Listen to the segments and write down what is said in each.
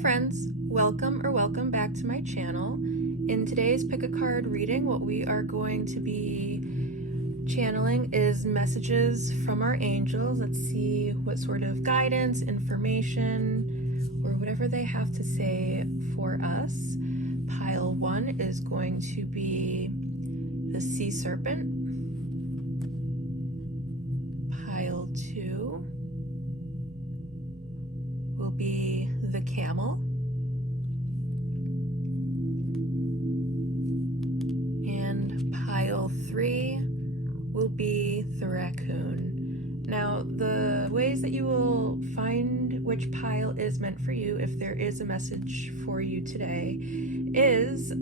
friends, welcome back to my channel. In today's pick a card reading, what we are going to be channeling is messages from our angels. Let's see what sort of guidance, information, or whatever they have to say for us. Pile 1 is going to be the sea serpent. Pile 2 will be the camel. And pile 3 will be the raccoon. Now, the ways that you will find which pile is meant for you, if there is a message for you today, is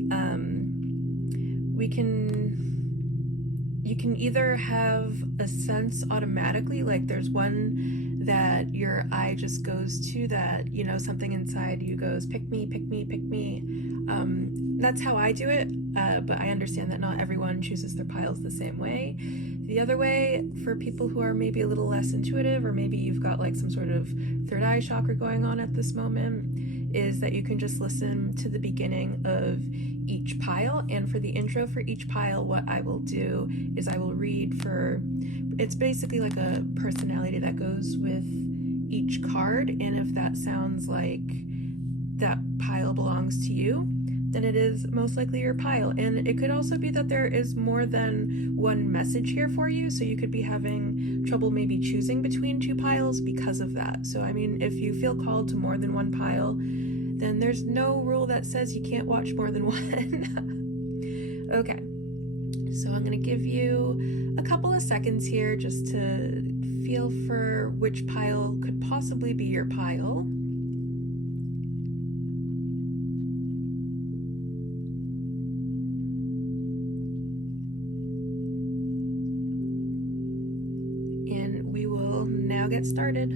you can either have a sense automatically, like there's one that your eye just goes to, that, you know, something inside you goes, pick me, pick me, pick me. That's how I do it, but I understand that not everyone chooses their piles the same way. The other way, for people who are maybe a little less intuitive, or maybe you've got like some sort of third eye chakra going on at this moment, is that you can just listen to the beginning of each pile. And for the intro for each pile, what I will do is I will read for, it's basically like a personality that goes with each card, and if that sounds like that pile belongs to you, then it is most likely your pile. And it could also be that there is more than one message here for you, so you could be having trouble maybe choosing between two piles because of that. So I mean, if you feel called to more than one pile, then there's no rule that says you can't watch more than one. Okay, so I'm gonna give you a couple of seconds here just to feel for which pile could possibly be your pile. Get started.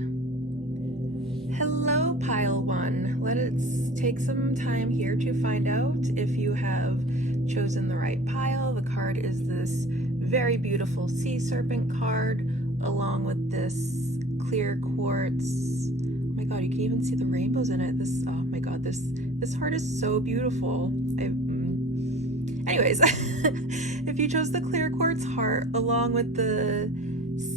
Hello, pile 1. Let's take some time here to find out if you have chosen the right pile. The card is this very beautiful sea serpent card, along with this clear quartz. Oh my god, you can even see the rainbows in it. Oh my god, this heart is so beautiful. Anyways, if you chose the clear quartz heart along with the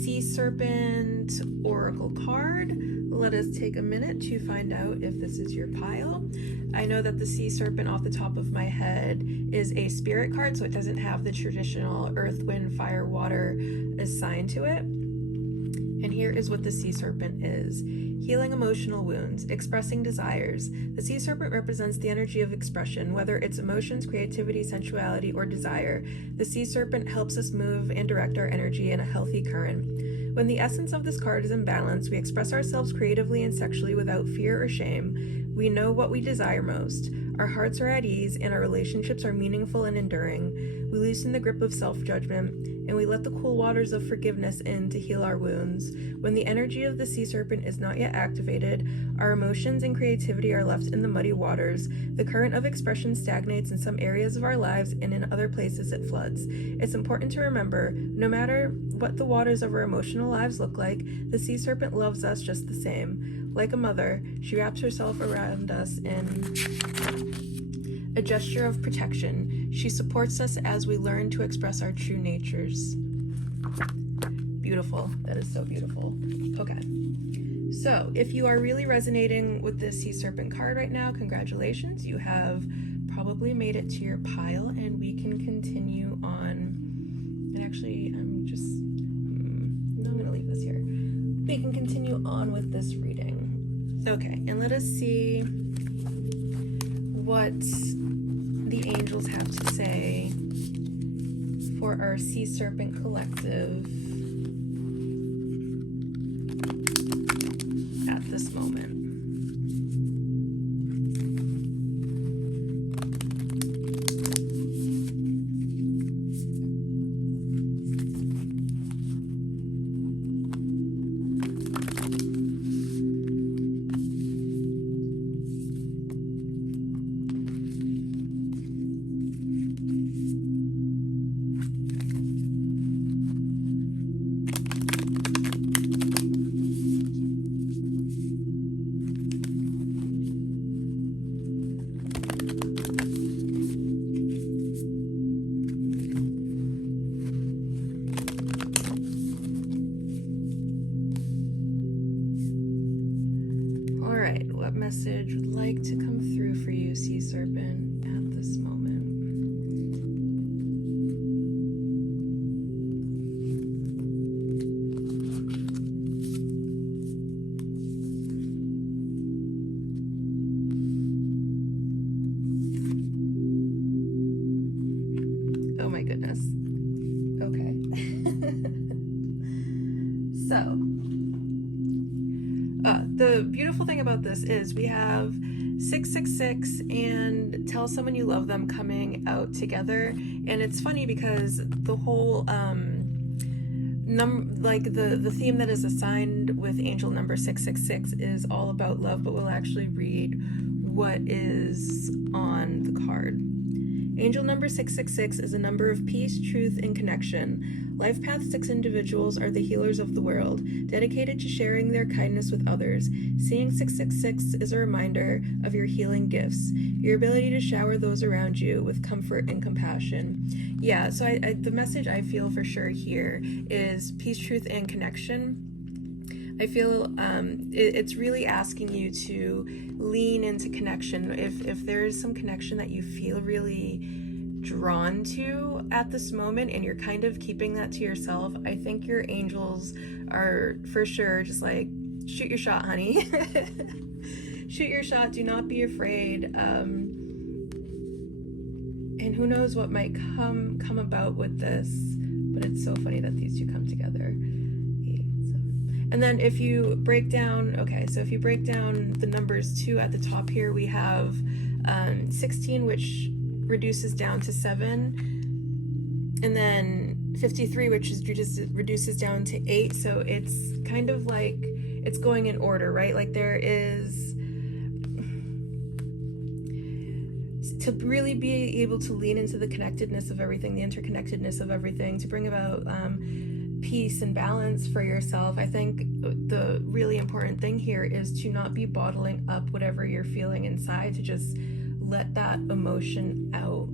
sea serpent oracle card, let us take a minute to find out if this is your pile. I know that the sea serpent off the top of my head is a spirit card, so it doesn't have the traditional earth, wind, fire, water assigned to it. And here is what the sea serpent is. Healing emotional wounds, expressing desires. The sea serpent represents the energy of expression, whether it's emotions, creativity, sensuality, or desire. The sea serpent helps us move and direct our energy in a healthy current. When the essence of this card is in balance, we express ourselves creatively and sexually without fear or shame. We know what we desire most. Our hearts are at ease, and our relationships are meaningful and enduring. We loosen the grip of self-judgment, and we let the cool waters of forgiveness in to heal our wounds. When the energy of the sea serpent is not yet activated, our emotions and creativity are left in the muddy waters. The current of expression stagnates in some areas of our lives, and in other places it floods. It's important to remember, no matter what the waters of our emotional lives look like, the sea serpent loves us just the same. Like a mother, she wraps herself around us in a gesture of protection. She supports us as we learn to express our true natures. Beautiful. That is so beautiful. Okay. So, if you are really resonating with this sea serpent card right now, congratulations. You have probably made it to your pile, and we can continue on. And actually, I'm going to leave this here. We can continue on with this reading. Okay, and let us see what the angels have to say for our sea serpent collective at this moment. right, what message would like to come through for you, sea serpent, at this moment? Oh my goodness. Okay. So, the beautiful thing about this is we have 666 and tell someone you love them coming out together, and it's funny because the whole the theme that is assigned with angel number 666 is all about love, but we'll actually read what is on the card. Angel number 666 is a number of peace, truth, and connection. Life Path 6 individuals are the healers of the world, dedicated to sharing their kindness with others. Seeing 666 is a reminder of your healing gifts, your ability to shower those around you with comfort and compassion. Yeah, so the message I feel for sure here is peace, truth, and connection. I feel it's really asking you to lean into connection. If there's some connection that you feel really drawn to at this moment and you're kind of keeping that to yourself, I think your angels are for sure just like, shoot your shot, honey. Shoot your shot. Do not be afraid. And who knows what might come about with this, but it's so funny that these two come together. And then if you break down, if you break down the numbers 2 at the top here, we have 16, which reduces down to 7, and then 53, which reduces down to 8. So it's kind of like it's going in order, right? Like there is, to really be able to lean into the connectedness of everything, the interconnectedness of everything, to bring about peace and balance for yourself. I think the really important thing here is to not be bottling up whatever you're feeling inside, to just let that emotion out.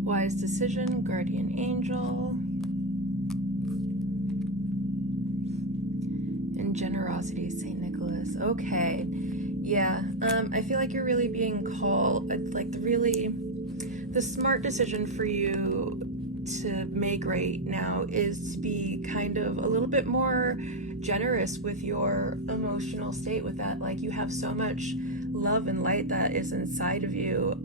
Wise decision, guardian angel, and generosity, St. Nicholas. Okay, yeah, I feel like you're really being called, like the smart decision for you to make right now is to be kind of a little bit more generous with your emotional state, with that, like you have so much love and light that is inside of you,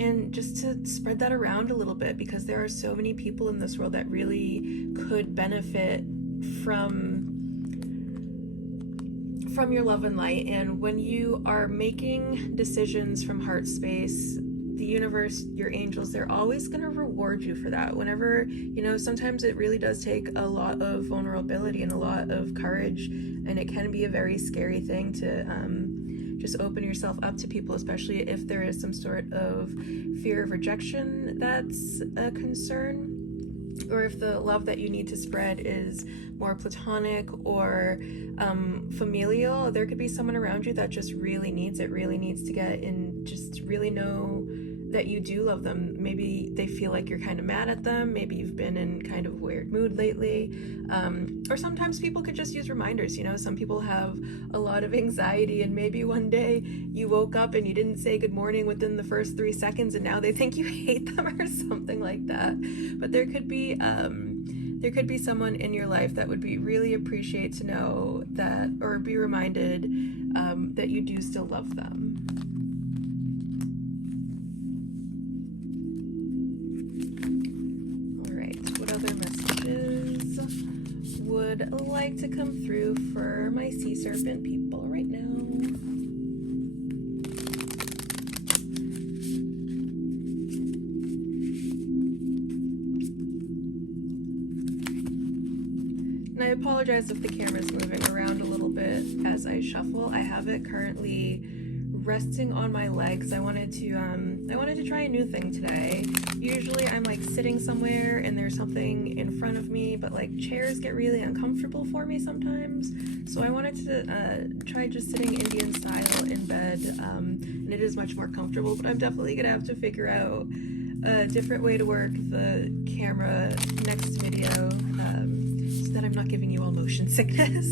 and just to spread that around a little bit, because there are so many people in this world that really could benefit from your love and light. And when you are making decisions from heart space, the universe, your angels, they're always going to reward you for that. Whenever, sometimes it really does take a lot of vulnerability and a lot of courage, and it can be a very scary thing to just open yourself up to people, especially if there is some sort of fear of rejection that's a concern. or if the love that you need to spread is more platonic or familial, there could be someone around you that just really needs to get in, just really know that you do love them. Maybe they feel like you're kind of mad at them. Maybe you've been in kind of a weird mood lately. Or sometimes people could just use reminders. Some people have a lot of anxiety, and maybe one day you woke up and you didn't say good morning within the first 3 seconds, and now they think you hate them or something like that. But there could be someone in your life that would be really appreciate to know that, or be reminded that you do still love them. Other messages would like to come through for my sea serpent people right now? And I apologize if the camera's moving around a little bit as I shuffle. I have it currently resting on my legs. I wanted to try a new thing today. Usually I'm like sitting somewhere and there's something in front of me, but like chairs get really uncomfortable for me sometimes. So I wanted to try just sitting Indian style in bed, and it is much more comfortable, but I'm definitely gonna have to figure out a different way to work the camera next video, so that I'm not giving you all motion sickness.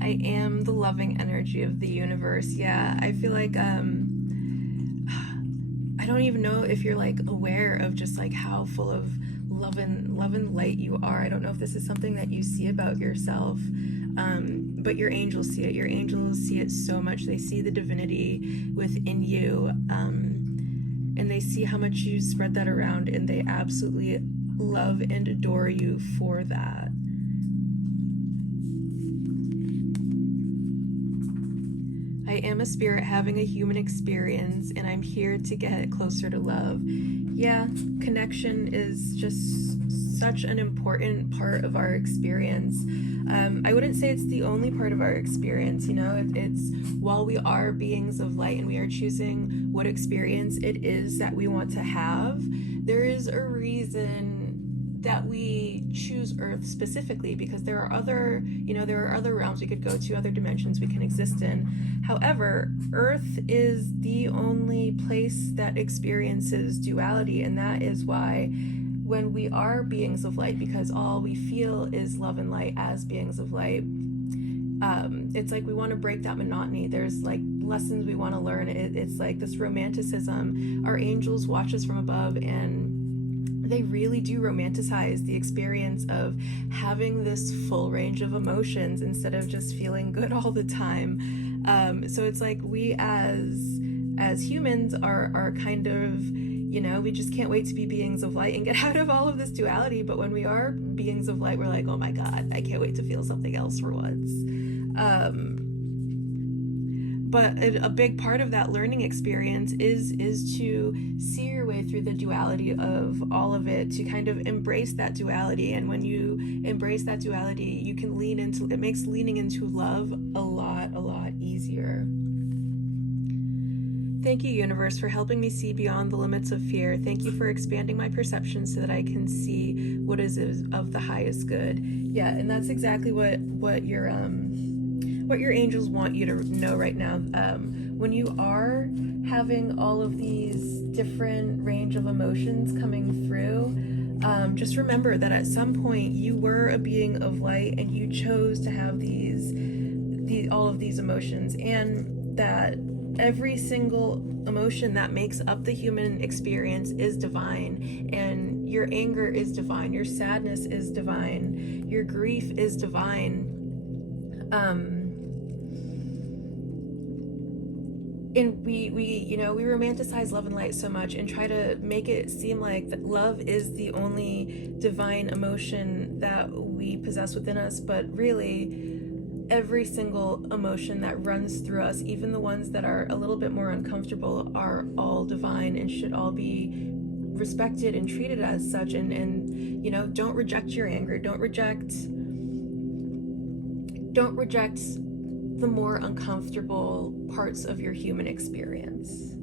I am the loving energy of the universe. Yeah, I feel like I don't even know if you're like aware of just like how full of love and light you are. I don't know if this is something that you see about yourself, but your angels see it. Your angels see it so much. They see the divinity within you, and they see how much you spread that around, and they absolutely love and adore you for that. I am a spirit having a human experience, and I'm here to get closer to love. Yeah, connection is just such an important part of our experience. I wouldn't say it's the only part of our experience, it's while we are beings of light and we are choosing what experience it is that we want to have, there is a reason that we choose Earth specifically, because there are other realms we could go to, other dimensions we can exist in. However, Earth is the only place that experiences duality, and that is why when we are beings of light, because all we feel is love and light as beings of light, it's like we want to break that monotony. There's like lessons we want to learn. It's like this romanticism. Our angels watch us from above, and they really do romanticize the experience of having this full range of emotions instead of just feeling good all the time. So it's like we as humans are kind of, we just can't wait to be beings of light and get out of all of this duality. But when we are beings of light, we're like, oh my God, I can't wait to feel something else for once. But a big part of that learning experience is to see your way through the duality of all of it, to kind of embrace that duality. And when you embrace that duality, you can it makes leaning into love a lot easier. Thank you, universe, for helping me see beyond the limits of fear. Thank you for expanding my perception so that I can see what is of the highest good. Yeah, and that's exactly what your angels want you to know right now. When you are having all of these different range of emotions coming through, just remember that at some point you were a being of light and you chose to have all of these emotions, and that every single emotion that makes up the human experience is divine, and your anger is divine, your sadness is divine, your grief is divine. And we romanticize love and light so much and try to make it seem like that love is the only divine emotion that we possess within us, but really every single emotion that runs through us, even the ones that are a little bit more uncomfortable, are all divine and should all be respected and treated as such. And don't reject your anger, don't reject the more uncomfortable parts of your human experience.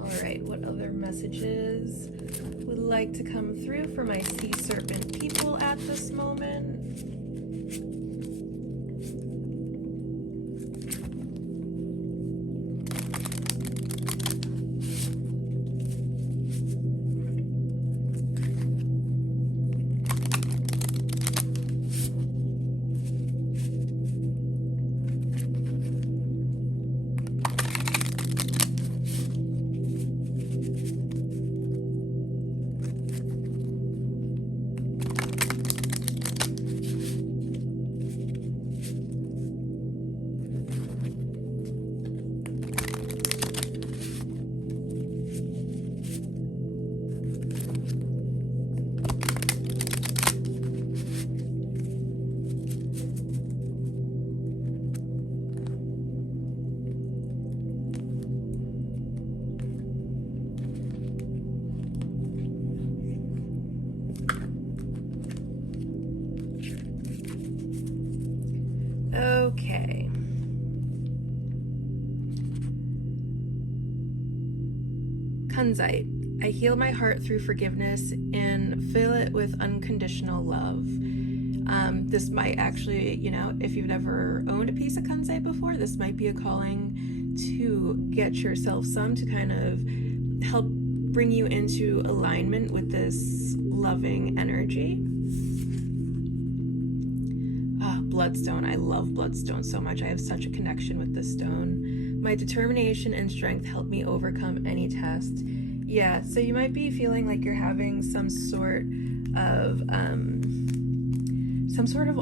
All right, what other messages would like to come through for my sea serpent people at this moment? Okay. Kunzite. I heal my heart through forgiveness and fill it with unconditional love. This might actually, if you've never owned a piece of kunzite before, this might be a calling to get yourself some to kind of help bring you into alignment with this loving energy. Bloodstone. I love bloodstone so much. I have such a connection with this stone. My determination and strength help me overcome any test. Yeah, so you might be feeling like you're having some sort of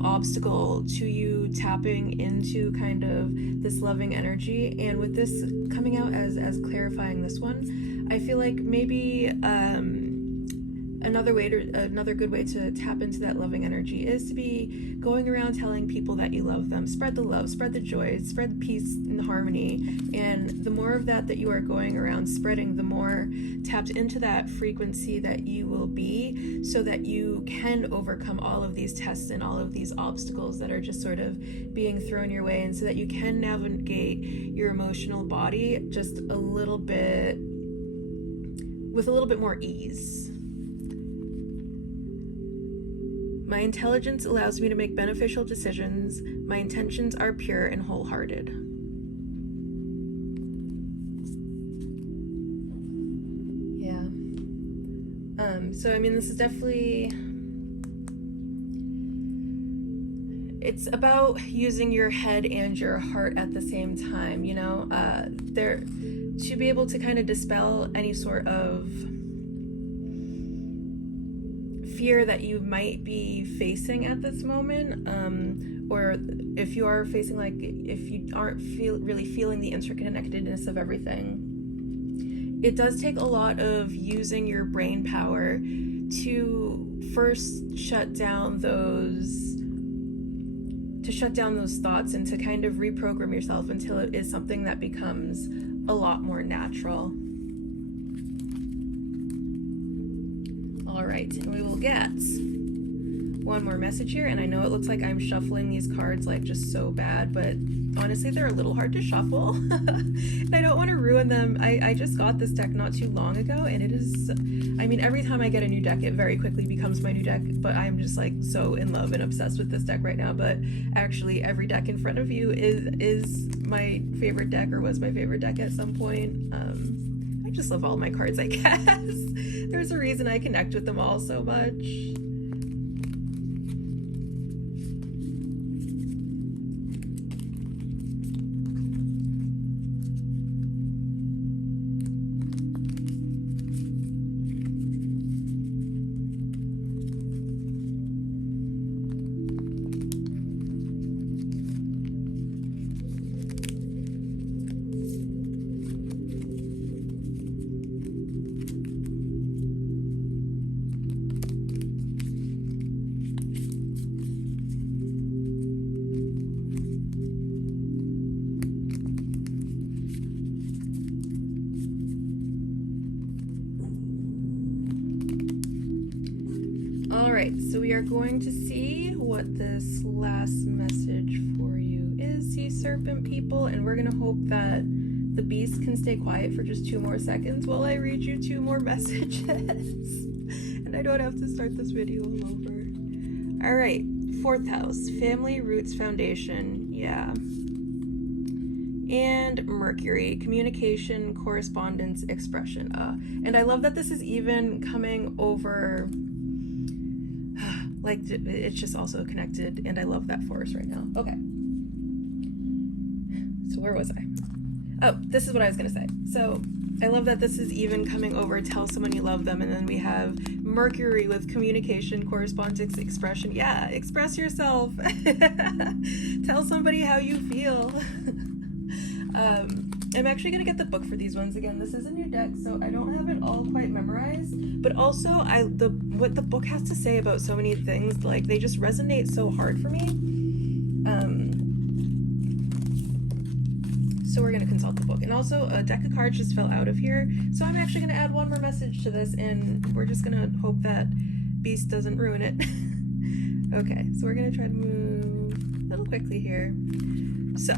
obstacle to you tapping into kind of this loving energy. And with this coming out as clarifying this one, I feel like maybe another good way to tap into that loving energy is to be going around telling people that you love them. Spread the love, spread the joy, spread the peace and the harmony. And the more of that you are going around spreading, the more tapped into that frequency that you will be, so that you can overcome all of these tests and all of these obstacles that are just sort of being thrown your way, and so that you can navigate your emotional body just with a little bit more ease. My intelligence allows me to make beneficial decisions. My intentions are pure and wholehearted. Yeah. So I mean, this is definitely, it's about using your head and your heart at the same time, to be able to kind of dispel any sort of fear that you might be facing at this moment, or if you are facing, like, if you aren't really feeling the interconnectedness of everything. It does take a lot of using your brain power to first shut down those thoughts and to kind of reprogram yourself until it is something that becomes a lot more natural. All right, and we will get one more message here, and I know it looks like I'm shuffling these cards like just so bad, but honestly they're a little hard to shuffle and I don't want to ruin them. I just got this deck not too long ago, and it is, I mean, every time I get a new deck it very quickly becomes my new deck, but I'm just like so in love and obsessed with this deck right now. But actually every deck in front of you is my favorite deck, or was my favorite deck at some point. I just love all my cards, I guess. There's a reason I connect with them all so much. All right, so we are going to see what this last message for you is, sea serpent people, and we're gonna hope that the beast can stay quiet for just 2 more seconds while I read you 2 more messages. And I don't have to start this video all over. All right, 4th house, family, roots, foundation, yeah. And Mercury, communication, correspondence, expression. And I love that this is even coming over, like, it's just also connected, and I love that for us right now. Okay. So where was I? Oh, this is what I was gonna say. So I love that this is even coming over, tell someone you love them, and then we have Mercury with communication, correspondence, expression. Yeah, express yourself. Tell somebody how you feel. I'm actually gonna get the book for these ones again. This is a new deck, so I don't have it all quite memorized. But also, what the book has to say about so many things, like, they just resonate so hard for me. So we're gonna consult the book. And also, a deck of cards just fell out of here, so I'm actually gonna add one more message to this, and we're just gonna hope that Beast doesn't ruin it. Okay, so we're gonna try to move a little quickly here. So,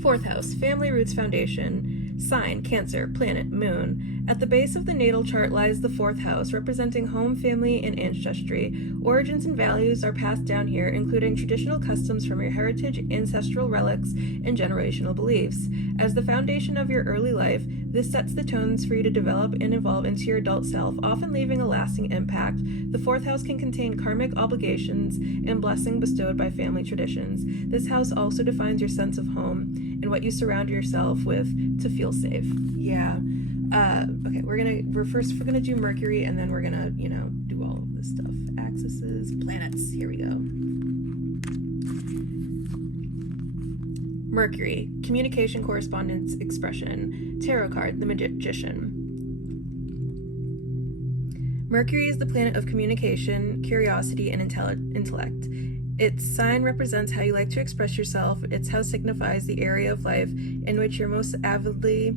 4th house, family, roots, foundation, sign, Cancer, planet, moon. At the base of the natal chart lies the 4th house, representing home, family, and ancestry. Origins and values are passed down here, including traditional customs from your heritage, ancestral relics, and generational beliefs. As the foundation of your early life, this sets the tones for you to develop and evolve into your adult self, often leaving a lasting impact. The 4th house can contain karmic obligations and blessing bestowed by family traditions. This house also defines your sense of home and what you surround yourself with to feel safe. Yeah. Okay, we're gonna do Mercury, and then we're gonna, do all of this stuff. Axes, planets, here we go. Mercury, communication, correspondence, expression. Tarot card, the Magician. Mercury is the planet of communication, curiosity, and intellect. Its sign represents how you like to express yourself. Its house signifies the area of life in which you're most avidly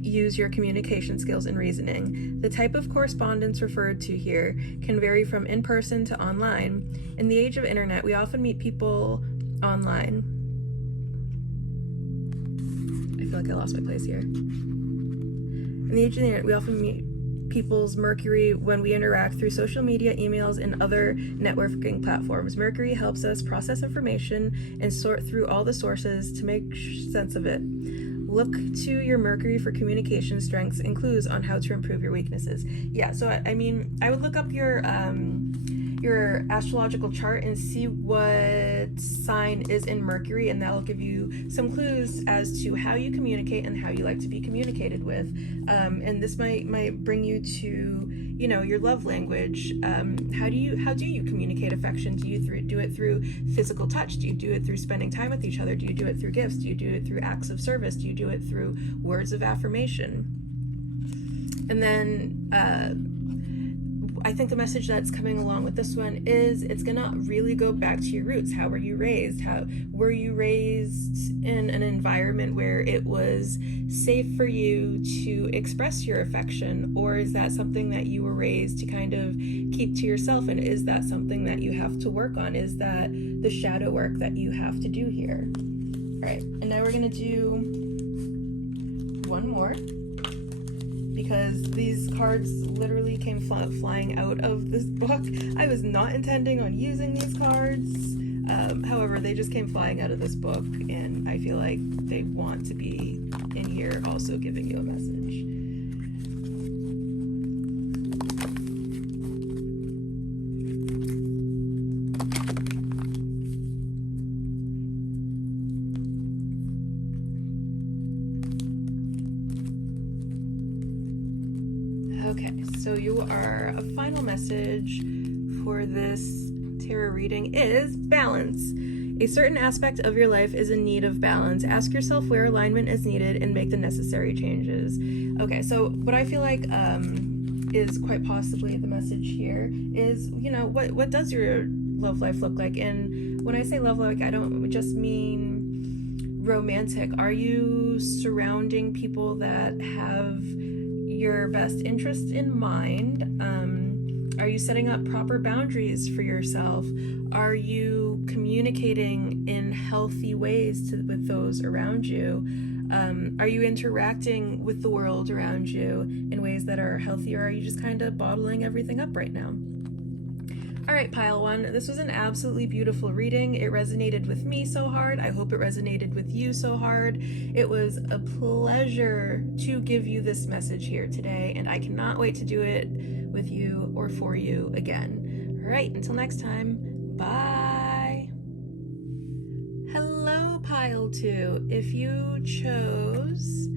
use your communication skills and reasoning. The type of correspondence referred to here can vary from in-person to online. In the age of internet, we often meet people online. I feel like I lost my place here. In the age of the internet, we often meet people's Mercury when we interact through social media, emails, and other networking platforms. Mercury helps us process information and sort through all the sources to make sense of it. Look to your Mercury for communication strengths and clues on how to improve your weaknesses. Yeah, so I mean, I would look up your astrological chart and see what sign is in Mercury, and that'll give you some clues as to how you communicate and how you like to be communicated with. And this might bring you to, your love language. How do you communicate affection? Do you do it through physical touch? Do you do it through spending time with each other? Do you do it through gifts? Do you do it through acts of service? Do you do it through words of affirmation? And then I think the message that's coming along with this one is it's gonna really go back to your roots. How were you raised? How were you raised in an environment where it was safe for you to express your affection? Or is that something that you were raised to kind of keep to yourself? And is that something that you have to work on? Is that the shadow work that you have to do here? All right, and now we're gonna do one more, because these cards literally came flying out of this book. I was not intending on using these cards. However, they just came flying out of this book, and I feel like they want to be in here also giving you a message. Okay, so a final message for this tarot reading is balance. A certain aspect of your life is in need of balance. Ask yourself where alignment is needed and make the necessary changes. Okay, so what I feel like is quite possibly the message here is, what does your love life look like? And when I say love life, I don't just mean romantic. Are you surrounding people that have your best interest in mind? Are you setting up proper boundaries for yourself? Are you communicating in healthy ways with those around you? Are you interacting with the world around you in ways that are healthy, or are you just kind of bottling everything up right now? All right, pile one, this was an absolutely beautiful reading. It resonated with me so hard. I hope it resonated with you so hard. It was a pleasure to give you this message here today, and I cannot wait to do it with you or for you again. All right, until next time, bye. Hello, pile two. If you chose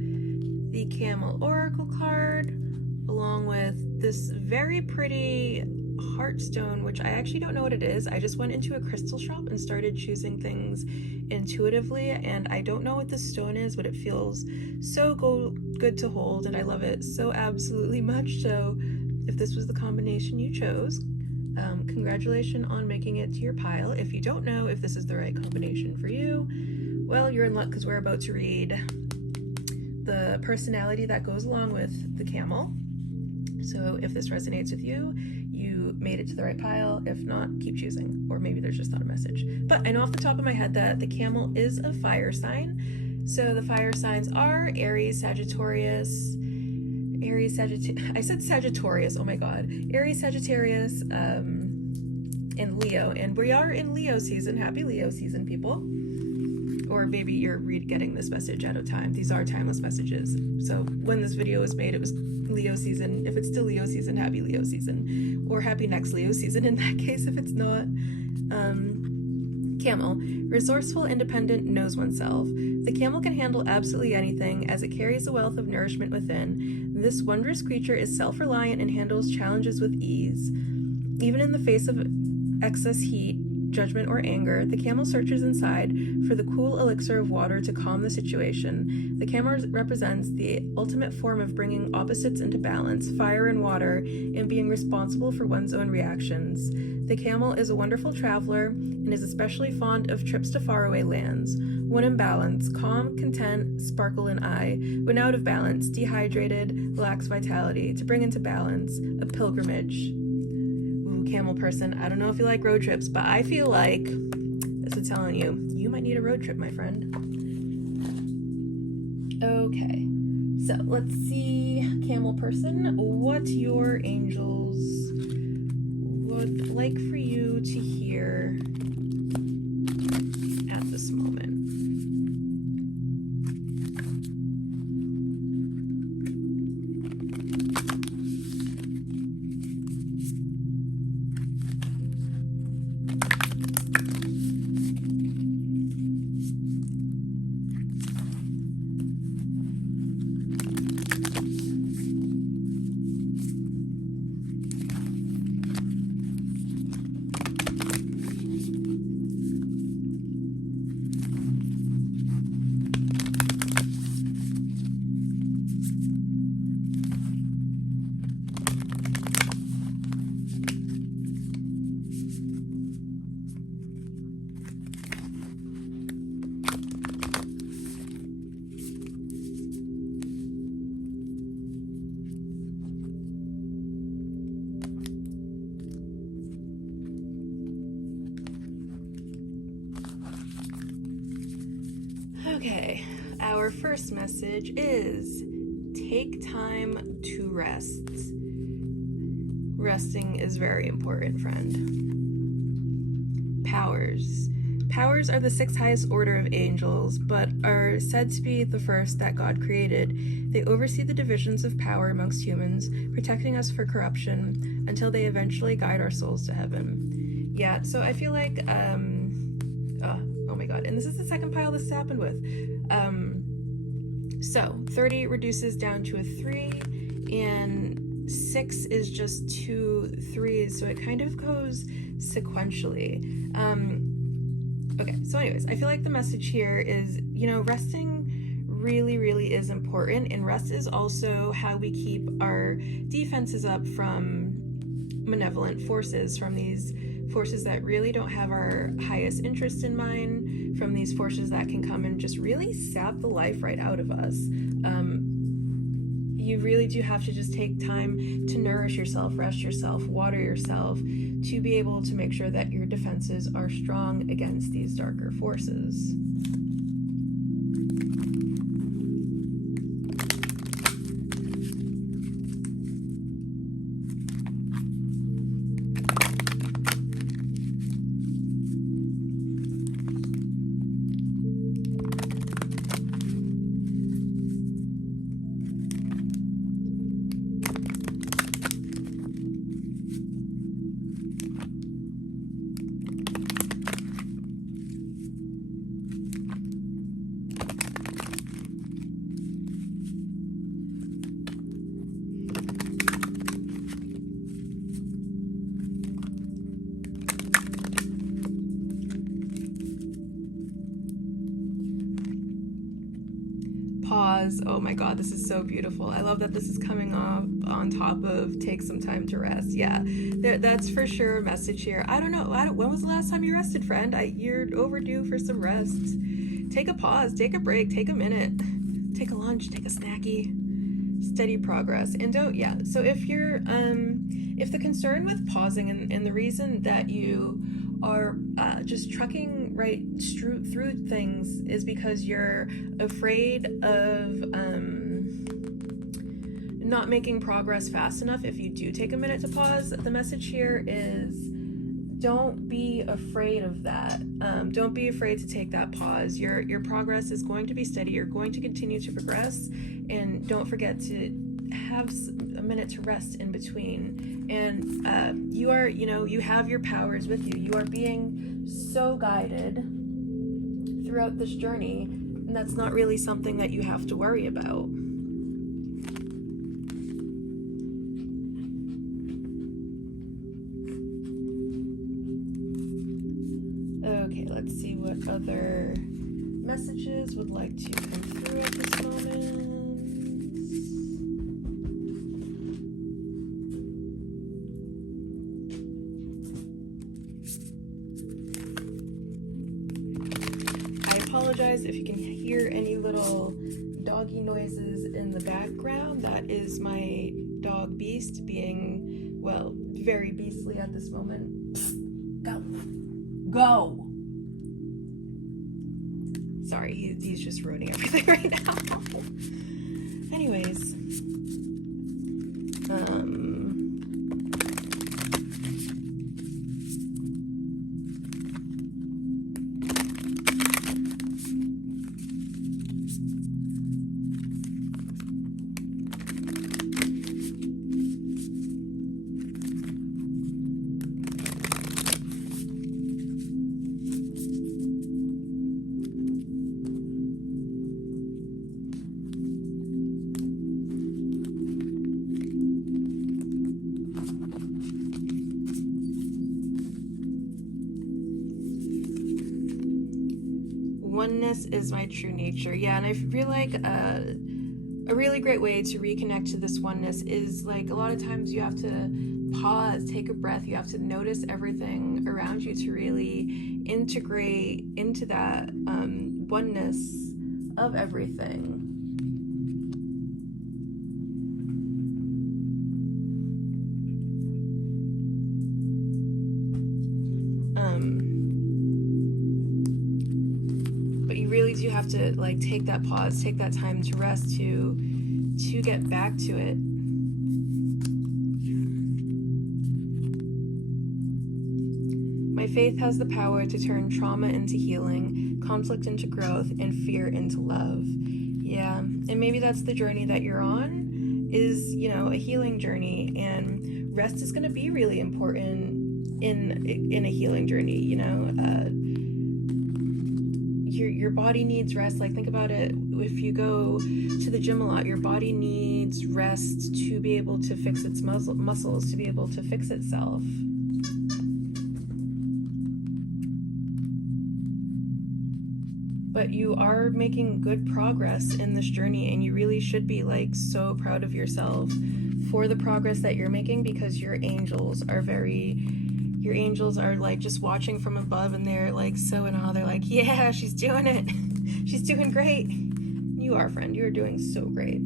the Camel Oracle card along with this very pretty heartstone, which I actually don't know what it is. I just went into a crystal shop and started choosing things intuitively, and I don't know what this stone is, but it feels so good to hold, and I love it so absolutely much. So if this was the combination you chose, congratulations on making it to your pile. If you don't know if this is the right combination for you, well, you're in luck, because we're about to read the personality that goes along with the camel. So if this resonates with you, you made it to the right pile. If not, keep choosing, or maybe there's just not a message. But I know off the top of my head that the camel is a fire sign. So the fire signs are Aries, Sagittarius, I said Sagittarius, oh my god, Aries, Sagittarius, and Leo, and we are in Leo season. Happy Leo season, people. Or maybe you're getting this message out of time. These are timeless messages. So when this video was made, it was Leo season. If it's still Leo season, happy Leo season, or happy next Leo season in that case if it's not. Camel, resourceful, independent, knows oneself. The camel can handle absolutely anything as it carries a wealth of nourishment within. This wondrous creature is self-reliant and handles challenges with ease. Even in the face of excess heat, judgment, or anger, the camel searches inside for the cool elixir of water to calm the situation. The camel represents the ultimate form of bringing opposites into balance, fire and water, and being responsible for one's own reactions. The camel is a wonderful traveler and is especially fond of trips to faraway lands. When in balance, calm, content, sparkle in eye. When out of balance, dehydrated, lacks vitality. To bring into balance, a pilgrimage. Camel person, I don't know if you like road trips, but I feel like this is telling you, you might need a road trip, my friend. Okay, so let's see, camel person, what your angels would like for you to hear at this moment. Okay, our first message is take time to rest. Resting is very important, friend. Powers. Powers are the sixth highest order of angels, but are said to be the first that God created. They oversee the divisions of power amongst humans, protecting us from corruption until they eventually guide our souls to heaven. Yeah, so I feel like, oh my god, and this is the second pile this happened with. So 30 reduces down to a 3, and 6 is just 2 3s, so it kind of goes sequentially. Okay, so anyways, I feel like the message here is, resting really is important, and rest is also how we keep our defenses up from malevolent forces, from these forces that really don't have our highest interest in mind, from these forces that can come and just really sap the life right out of us. you really do have to just take time to nourish yourself, rest yourself, water yourself, to be able to make sure that your defenses are strong against these darker forces. Pause. Oh my god, this is so beautiful. I love that this is coming off on top of take some time to rest. Yeah, that's for sure a message here. I don't know. When was the last time you rested, friend? You're overdue for some rest. Take a pause, take a break, take a minute, take a lunch, take a snacky. Steady progress. And so if you're if the concern with pausing and the reason that you are just trucking right through things is because you're afraid of not making progress fast enough if you do take a minute to pause, the message here is don't be afraid of that. Don't be afraid to take that pause. Your progress is going to be steady. You're going to continue to progress, and don't forget to have a minute to rest in between. And you have your powers with you. You are being so guided throughout this journey, and that's not really something that you have to worry about. Okay, let's see what other messages would like to come through at this moment. I apologize if you can hear any little doggy noises in the background. That is my dog Beast being, well, very beastly at this moment. Psst, go! Sorry, he's just ruining everything right now. Anyways, oneness is my true nature. Yeah, and I feel like a really great way to reconnect to this oneness is like a lot of times you have to pause, take a breath, you have to notice everything around you to really integrate into that oneness of everything. You have to like take that pause, take that time to rest to get back to it. My faith has the power to turn trauma into healing, conflict into growth, and fear into love. Yeah, and maybe that's the journey that you're on, is, a healing journey, and rest is going to be really important in a healing journey. Your body needs rest. Like, think about it. If you go to the gym a lot, your body needs rest to be able to fix its muscles, to be able to fix itself. But you are making good progress in this journey, and you really should be like so proud of yourself for the progress that you're making, because your angels are like just watching from above, and they're like so in awe. They're like, yeah, she's doing it. She's doing great. You are, friend. You're doing so great.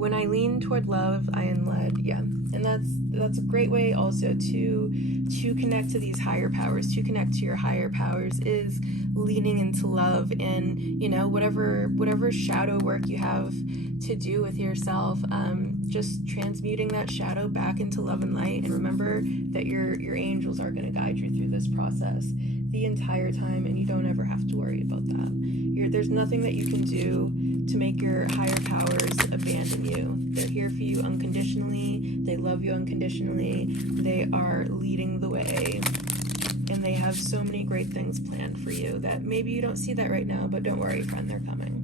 When I lean toward love, I am led. Yeah, and that's a great way also to connect to these higher powers, to connect to your higher powers, is leaning into love. And whatever shadow work you have to do with yourself, just transmuting that shadow back into love and light. And remember that your angels are going to guide you through this process the entire time, and you don't ever have to worry about that. There's nothing that you can do to make your higher powers abandon you. They're here for you unconditionally. They love you unconditionally. They are leading the way, and they have so many great things planned for you that maybe you don't see that right now, but don't worry, friend, they're coming.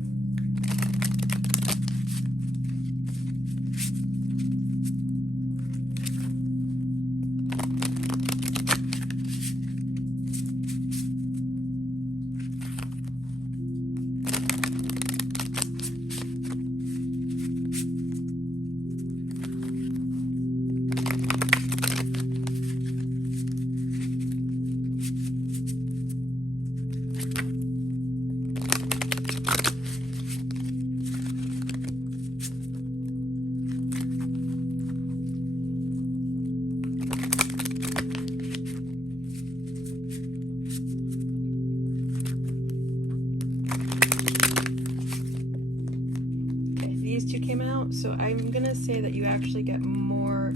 These two came out, so I'm gonna say that you actually get more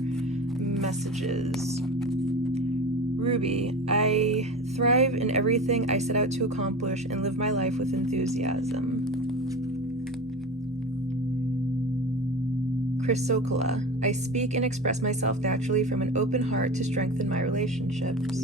messages. Ruby, I thrive in everything I set out to accomplish and live my life with enthusiasm. Chrysocolla, I speak and express myself naturally from an open heart to strengthen my relationships.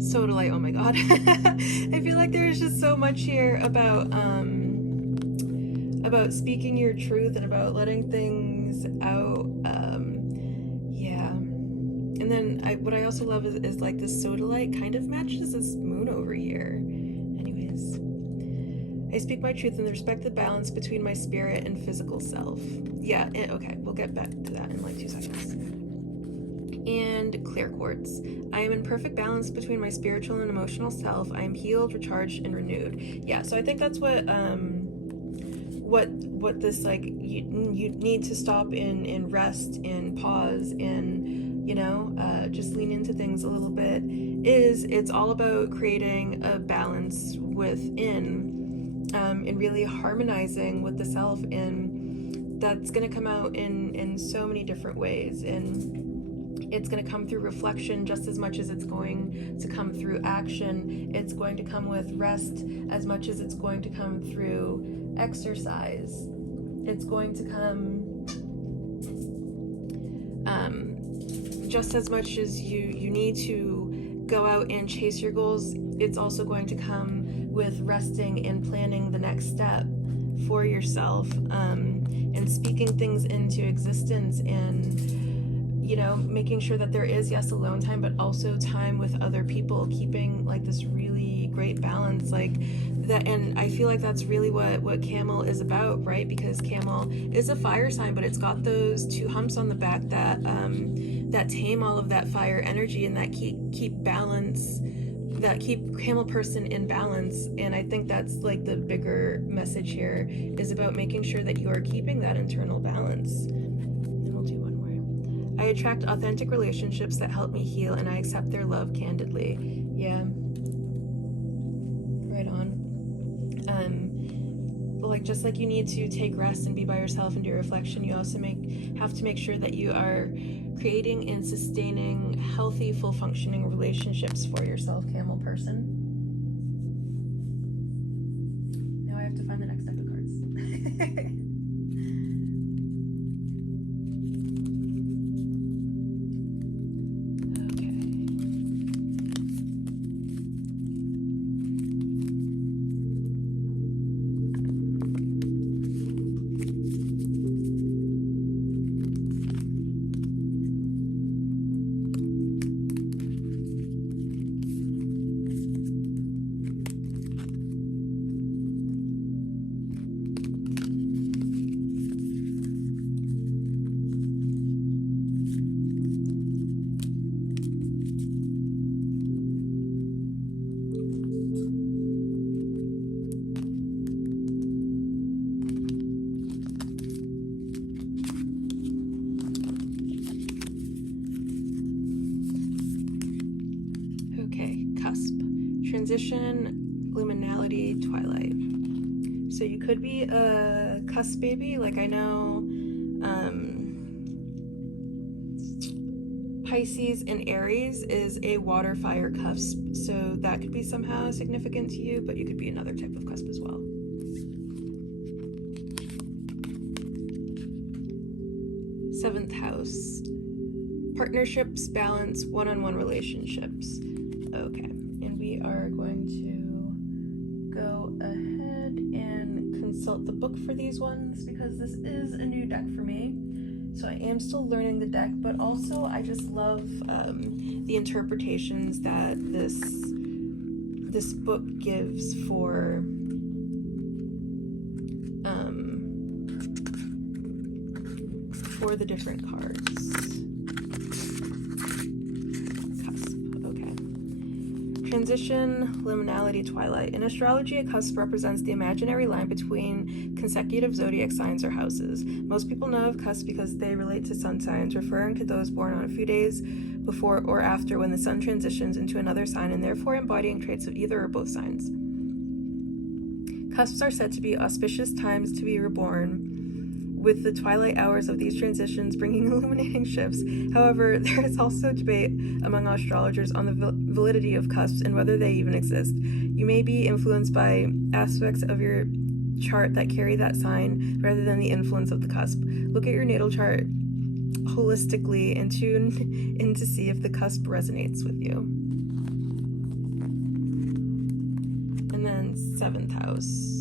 Sodalite, oh my god. I feel like there's just so much here about speaking your truth and about letting things out. Yeah. And then what I also love is like this sodalite kind of matches this moon over here. Anyways. I speak my truth and respect the balance between my spirit and physical self. Yeah, okay, we'll get back to that in like 2 seconds. And clear quartz. I am in perfect balance between my spiritual and emotional self. I am healed, recharged, and renewed. Yeah, so I think that's what this, like, you need to stop and rest and pause and just lean into things a little bit. It's all about creating a balance within, and really harmonizing with the self, and that's going to come out in so many different ways. And it's going to come through reflection just as much as it's going to come through action. It's going to come with rest as much as it's going to come through exercise. It's going to come just as much as you need to go out and chase your goals. It's also going to come with resting and planning the next step for yourself, and speaking things into existence, and making sure that there is, yes, alone time, but also time with other people, keeping like this really great balance, like that. And I feel like that's really what camel is about, right? Because camel is a fire sign, but it's got those 2 humps on the back that tame all of that fire energy, and that keep balance, that keep camel person in balance. And I think that's like the bigger message here, is about making sure that you are keeping that internal balance. I attract authentic relationships that help me heal, and I accept their love candidly. Yeah. Right on. Like, just like you need to take rest and be by yourself and do reflection, you also have to make sure that you are creating and sustaining healthy, full functioning relationships for yourself, camel person. Now I have to find the next deck of cards. Transition, liminality, twilight. So you could be a cusp baby. Like I know Pisces and Aries is a water fire cusp, so that could be somehow significant to you, but you could be another type of cusp as well. Seventh house, partnerships, balance, one-on-one relationships. Okay, and we are going to go ahead and consult the book for these ones because this is a new deck for me. So I am still learning the deck, but also I just love the interpretations that this book gives for the different cards. Cusp, okay. Transition, liminality, twilight. In astrology, a cusp represents the imaginary line between consecutive zodiac signs or houses. Most people know of cusps because they relate to sun signs, referring to those born on a few days before or after when the sun transitions into another sign, and therefore embodying traits of either or both signs. Cusps are said to be auspicious times to be reborn, with the twilight hours of these transitions bringing illuminating shifts. However, there is also debate among astrologers on the validity of cusps and whether they even exist. You may be influenced by aspects of your chart that carry that sign rather than the influence of the cusp. Look at your natal chart holistically and tune in to see if the cusp resonates with you. And then seventh house.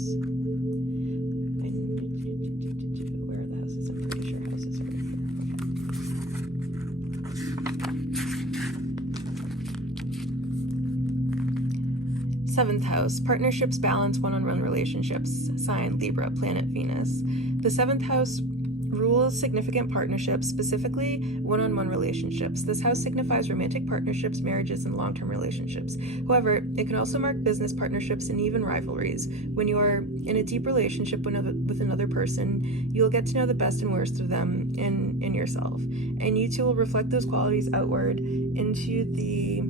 Seventh house, partnerships, balance, one-on-one relationships, sign Libra, planet Venus. The seventh house rules significant partnerships, specifically one-on-one relationships. This house signifies romantic partnerships, marriages, and long-term relationships. However, it can also mark business partnerships and even rivalries. When you are in a deep relationship with another person, you'll get to know the best and worst of them in yourself, and you two will reflect those qualities outward into the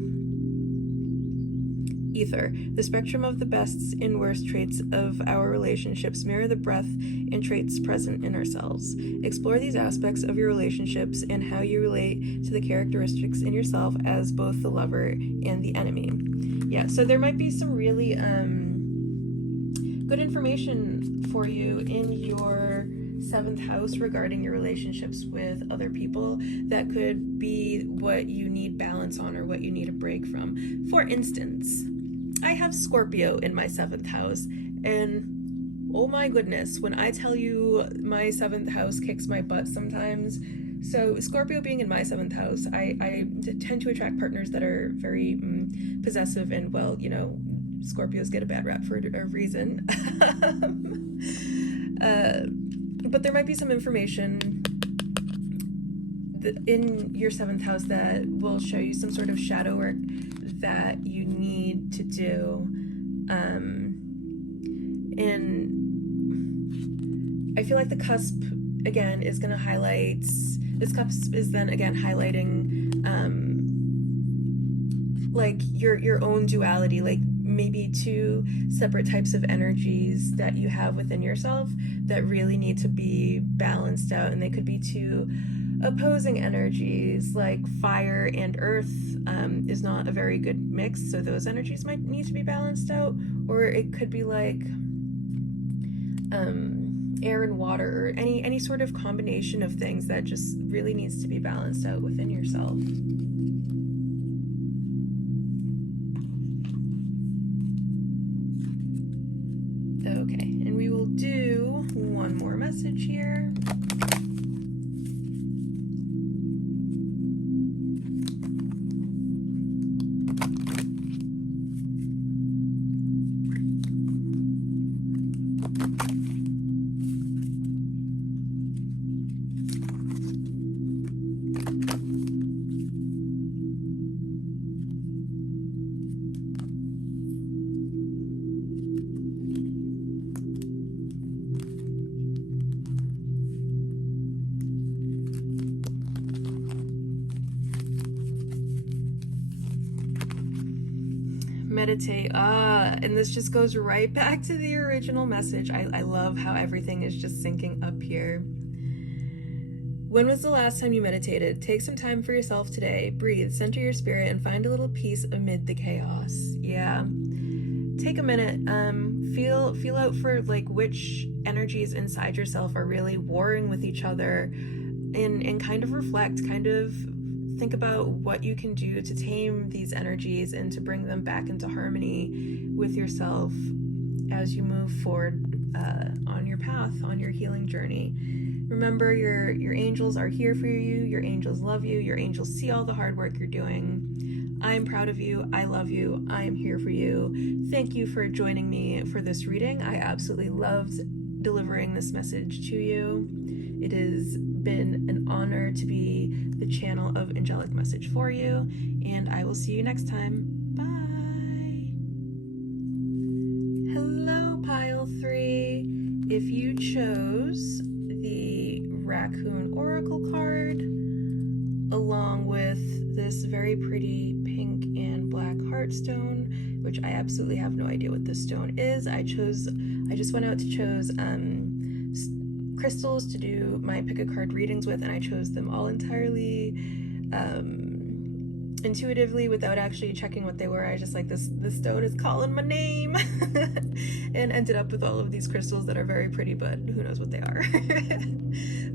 ether. The spectrum of the best and worst traits of our relationships mirror the breadth and traits present in ourselves. Explore these aspects of your relationships and how you relate to the characteristics in yourself as both the lover and the enemy. Yeah, so there might be some really good information for you in your seventh house regarding your relationships with other people that could be what you need balance on or what you need a break from. For instance, I have Scorpio in my seventh house, and oh my goodness, when I tell you my seventh house kicks my butt sometimes. So Scorpio being in my seventh house, I tend to attract partners that are very possessive, and well, you know, Scorpios get a bad rap for a reason. But there might be some information in your seventh house that will show you some sort of shadow work that you need to do. And I feel like the cusp, again, is going to highlight, this cusp is then again highlighting like your own duality, like maybe two separate types of energies that you have within yourself that really need to be balanced out, and they could be two opposing energies, like fire and earth is not a very good mix, so those energies might need to be balanced out. Or it could be like air and water, or any sort of combination of things that just really needs to be balanced out within yourself. Okay, and we will do one more message here. meditate. And this just goes right back to the original message. I love how everything is just syncing up here. When was the last time you meditated? Take some time for yourself today. Breathe, center your spirit, and find a little peace amid the chaos. Yeah. Take a minute. Feel out for like which energies inside yourself are really warring with each other, and kind of reflect, kind of think about what you can do to tame these energies and to bring them back into harmony with yourself as you move forward on your path, on your healing journey. Remember, your angels are here for you. Your angels love you. Your angels see all the hard work you're doing. I'm proud of you. I love you. I'm here for you. Thank you for joining me for this reading. I absolutely loved delivering this message to you. It has been an honor to be the channel of angelic message for you, and I will see you next time. Bye. Hello, pile 3. If you chose the raccoon oracle card along with this very pretty pink and black heartstone, which I absolutely have no idea what this stone is. I just went out to choose crystals to do my pick a card readings with, and I chose them all entirely intuitively without actually checking what they were. I just like, this stone is calling my name and ended up with all of these crystals that are very pretty, but who knows what they are.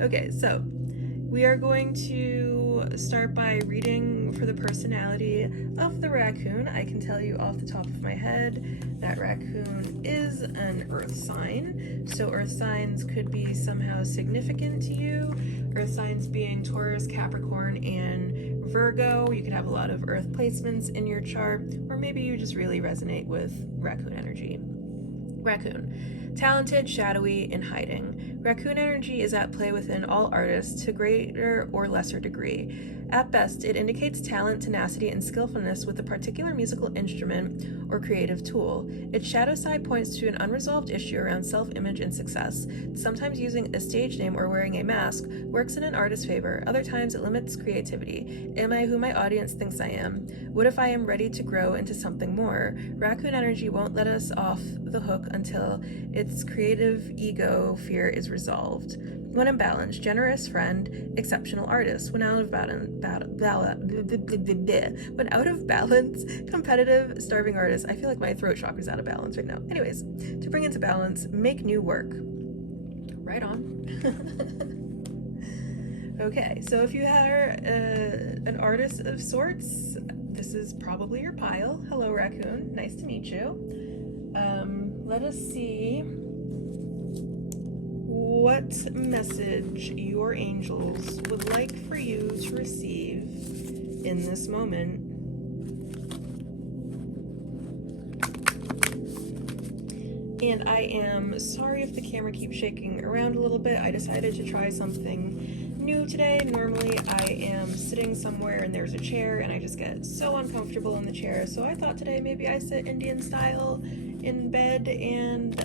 Okay, so we are going to start by reading for the personality of the raccoon. I can tell you off the top of my head that raccoon is an earth sign. So earth signs could be somehow significant to you. Earth signs being Taurus, Capricorn, and Virgo. You could have a lot of earth placements in your chart, or maybe you just really resonate with raccoon energy. Raccoon. Talented, shadowy, and hiding. Raccoon energy is at play within all artists to greater or lesser degree. At best, it indicates talent, tenacity, and skillfulness with a particular musical instrument or creative tool. Its shadow side points to an unresolved issue around self-image and success. Sometimes using a stage name or wearing a mask works in an artist's favor. Other times it limits creativity. Am I who my audience thinks I am? What if I am ready to grow into something more? Raccoon energy won't let us off the hook until its creative ego fear is resolved. When in balance, generous friend, exceptional artist. When out of balance, competitive, starving artist. I feel like my throat chakra is out of balance right now. Anyways, to bring into balance, make new work. Right on. Okay, so if you are an artist of sorts, this is probably your pile. Hello, raccoon. Nice to meet you. Let us see what message your angels would like for you to receive in this moment. And I am sorry if the camera keeps shaking around a little bit. I decided to try something new today. Normally I am sitting somewhere and there's a chair and I just get so uncomfortable in the chair. So I thought today maybe I sit Indian style in bed and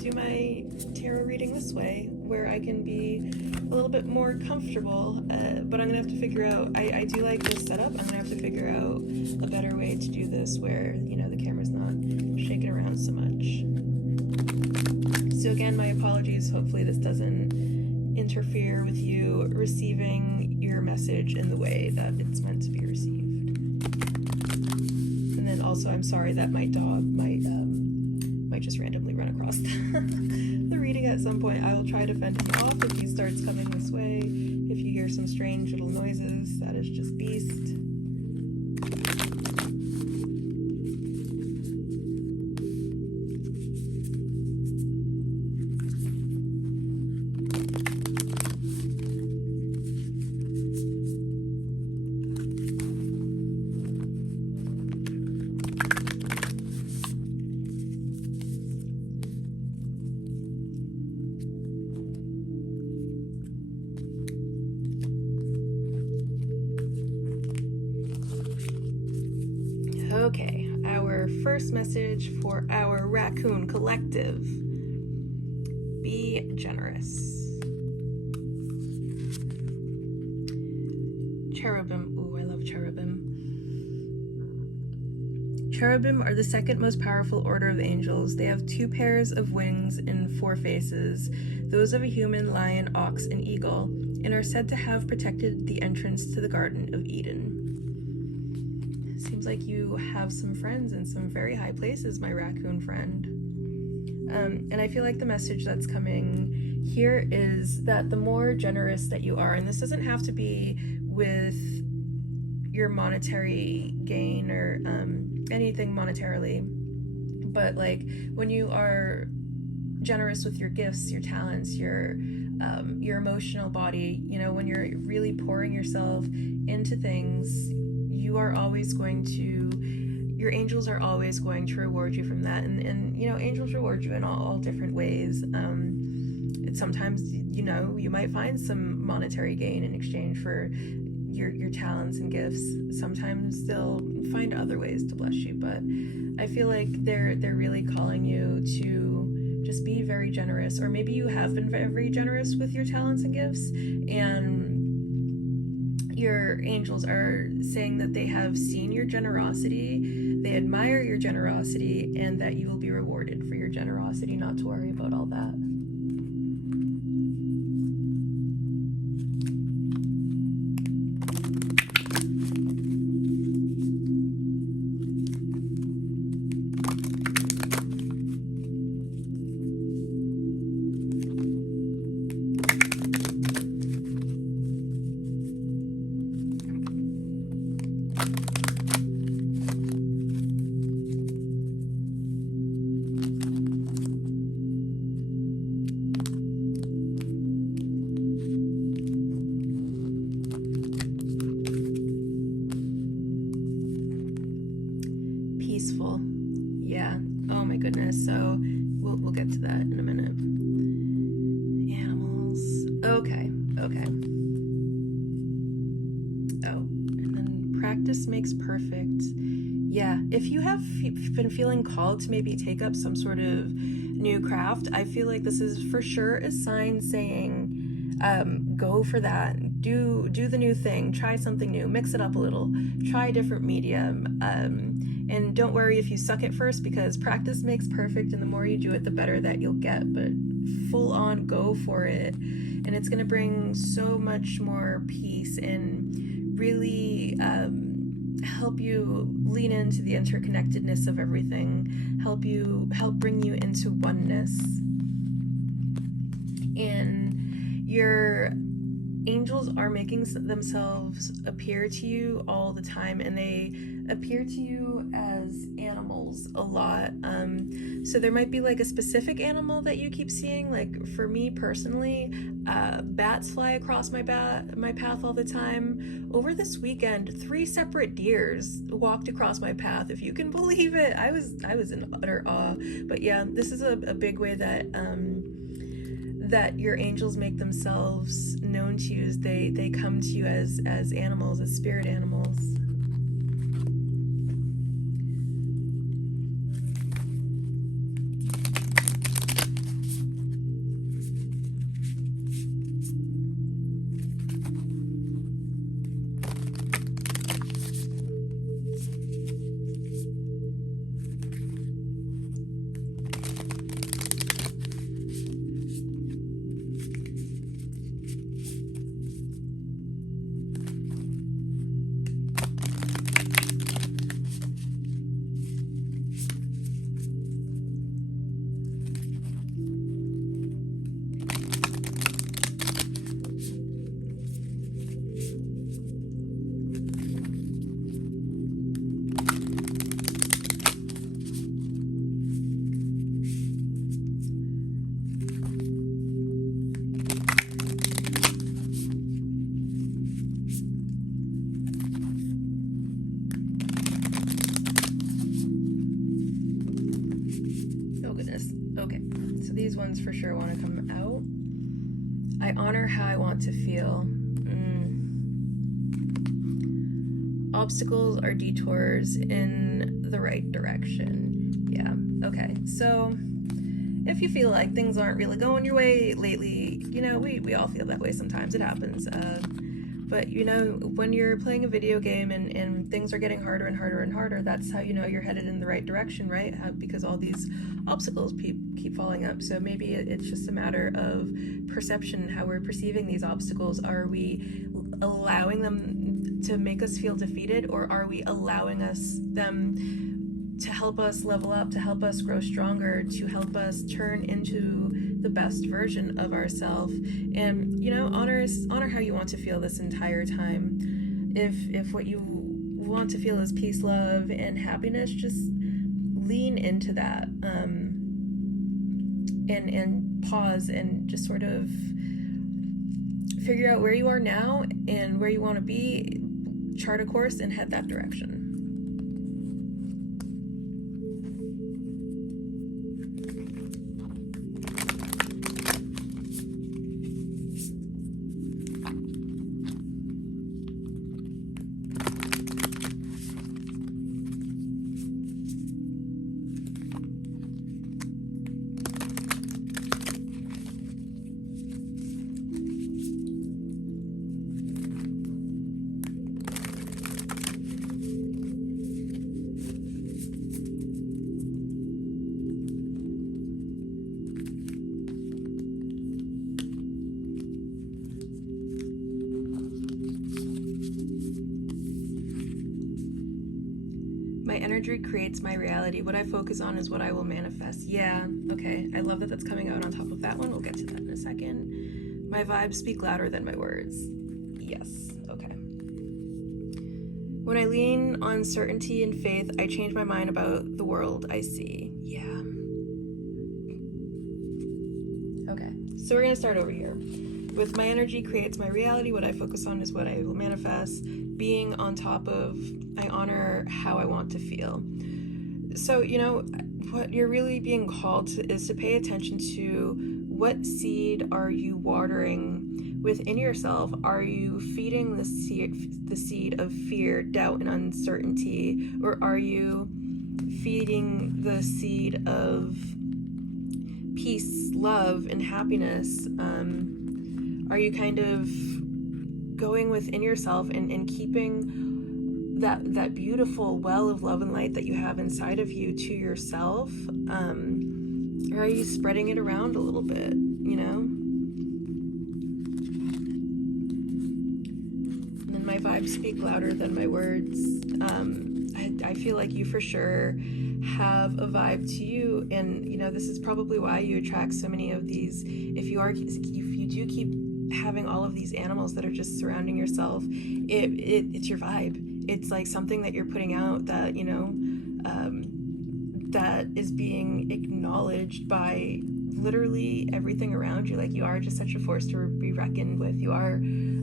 do my tarot reading this way, where I can be a little bit more comfortable, but I'm gonna have to figure out, I do like this setup. I'm gonna have to figure out a better way to do this where, the camera's not shaking around so much. So again, my apologies. Hopefully this doesn't interfere with you receiving your message in the way that it's meant to be received. And then also, I'm sorry that my dog might just randomly run across the reading at some point. I will try to fend him off if he starts coming this way. If you hear some strange little noises, that is just Beast. Okay, our first message for our raccoon collective. Be generous. Cherubim. Ooh, I love cherubim. Cherubim are the second most powerful order of angels. They have 2 pairs of wings and 4 faces, those of a human, lion, ox, and eagle, and are said to have protected the entrance to the Garden of Eden. Seems like you have some friends in some very high places, my raccoon friend. And I feel like the message that's coming here is that the more generous that you are, and this doesn't have to be with your monetary gain or anything monetarily, but like when you are generous with your gifts, your talents, your emotional body, you know, when you're really pouring yourself into things, you are always going to, your angels are always going to reward you from that. And you know, angels reward you in all different ways. Sometimes, you know, you might find some monetary gain in exchange for your talents and gifts. Sometimes they'll find other ways to bless you, but I feel like they're really calling you to just be very generous. Or maybe you have been very generous with your talents and gifts, and your angels are saying that they have seen your generosity, they admire your generosity, and that you will be rewarded for your generosity, not to worry about all that. Peaceful. Yeah. Oh my goodness. So we'll get to that in a minute. Animals. Okay. Oh, and then practice makes perfect. Yeah. If you have been feeling called to maybe take up some sort of new craft, I feel like this is for sure a sign saying, go for that. Do the new thing. Try something new. Mix it up a little. Try a different medium. And don't worry if you suck at first, because practice makes perfect, and the more you do it, the better that you'll get. But full on go for it, and it's going to bring so much more peace and really help you lean into the interconnectedness of everything, help bring you into oneness. And your angels are making themselves appear to you all the time, and they appear to you as animals a lot. So there might be like a specific animal that you keep seeing. Like for me personally, bats fly across my path all the time. Over this weekend, 3 separate deers walked across my path, if you can believe it. I was in utter awe. But yeah, this is a big way that that your angels make themselves known to you. Is they come to you as animals, as spirit animals. Okay, so these ones for sure want to come out. I honor how I want to feel. Obstacles are detours in the right direction. Yeah, okay. So if you feel like things aren't really going your way lately, you know, we all feel that way sometimes. It happens. But you know, when you're playing a video game and things are getting harder and harder and harder, that's how you know you're headed in the right direction, right? Because all these obstacles keep falling up. So maybe it's just a matter of perception, how we're perceiving these obstacles. Are we allowing them to make us feel defeated, or are we allowing them to help us level up, to help us grow stronger, to help us turn into the best version of ourselves? And you know, honor how you want to feel this entire time. If what you want to feel is peace, love, and happiness, just lean into that, and pause and just sort of figure out where you are now and where you want to be, chart a course and head that direction. My energy creates my reality. What I focus on is what I will manifest. Yeah, okay. I love that that's coming out on top of that one. We'll get to that in a second. My vibes speak louder than my words. Yes, okay. When I lean on certainty and faith, I change my mind about the world I see. Yeah. Okay, so we're gonna start over here. With my energy creates my reality. What I focus on is what I will manifest. Being on top of, I honor how I want to feel. So, you know, what you're really being called to is to pay attention to what seed are you watering within yourself. Are you feeding the seed of fear, doubt, and uncertainty? Or are you feeding the seed of peace, love, and happiness? Are you kind of going within yourself and keeping that beautiful well of love and light that you have inside of you to yourself? Or are you spreading it around a little bit, you know? And then my vibes speak louder than my words. I feel like you for sure have a vibe to you, and you know, this is probably why you attract so many of these. If you do keep having all of these animals that are just surrounding yourself, it's your vibe. It's like something that you're putting out that, you know, that is being acknowledged by literally everything around you. Like, you are just such a force to be reckoned with. You are